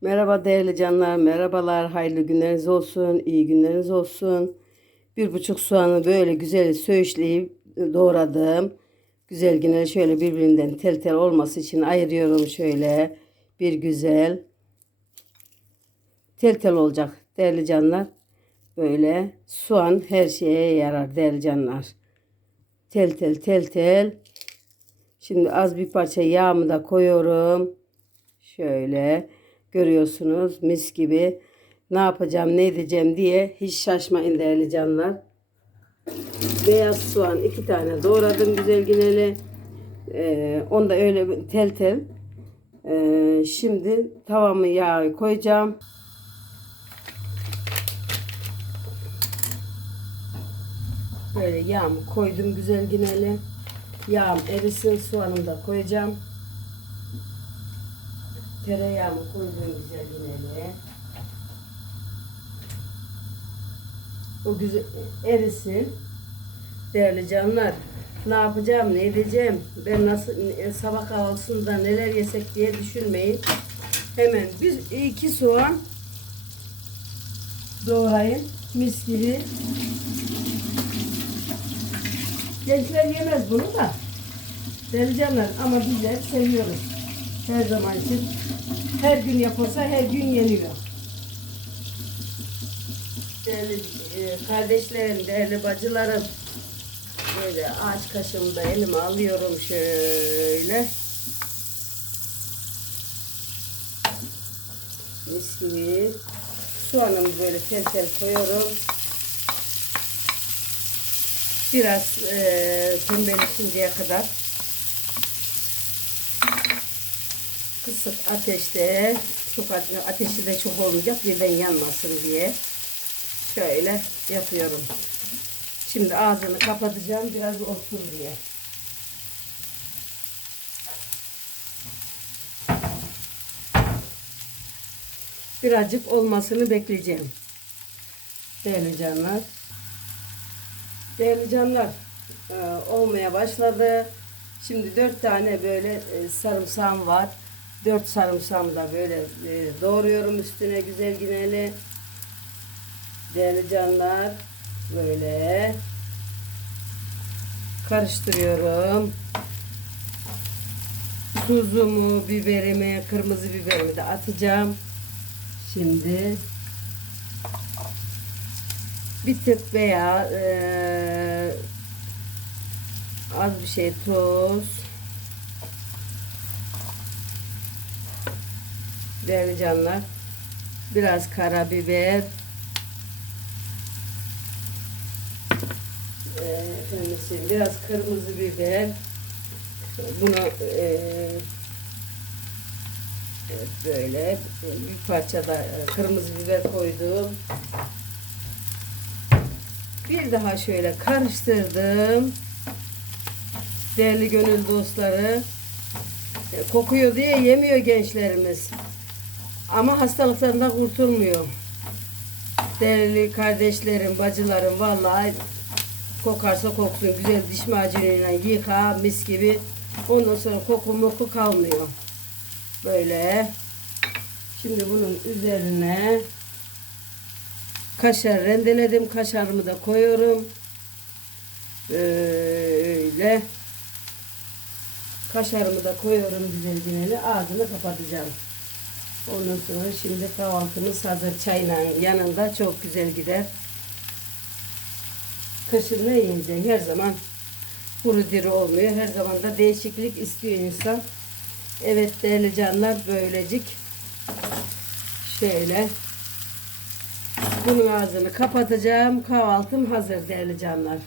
Merhaba değerli canlar, merhabalar, hayırlı günleriniz olsun, iyi günleriniz olsun. Bir buçuk soğanı böyle güzel söğüşleyip doğradım. Güzel yine şöyle birbirinden tel tel olması için ayırıyorum şöyle bir güzel. Tel tel olacak değerli canlar. Böyle soğan her şeye yarar değerli canlar. Tel tel tel tel. Şimdi az bir parça yağımı da koyuyorum. Şöyle görüyorsunuz mis gibi. Ne yapacağım ne edeceğim diye hiç şaşmayın değerli canlar. Beyaz soğan iki tane doğradım güzel yineli. Ee, onu da öyle tel tel. Ee, şimdi tavamı yağı koyacağım. Böyle yağımı koydum güzel yineli. Yağım erisin soğanımı da koyacağım. Tereyağımı koydum güzel yineli. O güzel erisin. Değerli canlar. Ne yapacağım, ne edeceğim? Ben nasıl e, sabah kahvaltısında neler yesek diye düşünmeyin. Hemen bir iki soğan doğrayın. Mis gibi. Gençler yemez bunu da. Değerli canlar ama bizler seviyoruz. Her zaman için. Her gün yapılsa her gün yeniyor. Değerli e, kardeşlerim, değerli bacılarım. Böyle ağaç kaşığımı da elime alıyorum şöyle. Mis gibi. Soğanımı böyle tel tel koyuyorum. Biraz e, pembeleşinceye kadar kısık ateşte çok ate- ateşi de çok olmayacak birden yanmasın diye şöyle yapıyorum. Şimdi ağzını kapatacağım biraz olsun diye. Birazcık olmasını bekleyeceğim. Değerli canlar. Değerli canlar e, olmaya başladı. Şimdi dört tane böyle e, sarımsağım var. Dört sarımsağımı da böyle e, doğruyorum üstüne güzel yineli. Değerli canlar böyle karıştırıyorum. Tuzumu, biberimi, kırmızı biberimi de atacağım. Şimdi bir tık veya eee, az bir şey tuz değerli canlar biraz karabiber şimdi biraz kırmızı biber bunu evet, böyle bir parça da e, kırmızı biber koydum bir daha şöyle karıştırdım. Değerli gönül dostları. E, Kokuyor diye yemiyor gençlerimiz. Ama hastalıklarından kurtulmuyor. Değerli kardeşlerim, bacılarım vallahi kokarsa koksun. Güzel diş macunuyla yıka mis gibi. Ondan sonra koku moku kalmıyor. Böyle. Şimdi bunun üzerine Kaşar rendeledim. Kaşarımı da koyuyorum. Böyle. Kaşarımı da koyuyorum güzel yineli. Ağzını kapatacağım. Ondan sonra şimdi kahvaltımız hazır. Çayla yanında çok güzel gider. Kışın ne yiyince her zaman kuru diri olmuyor. Her zaman da değişiklik istiyor insan. Evet değerli canlar böylecik. Şöyle. Bunun ağzını kapatacağım. Kahvaltım hazır değerli canlar.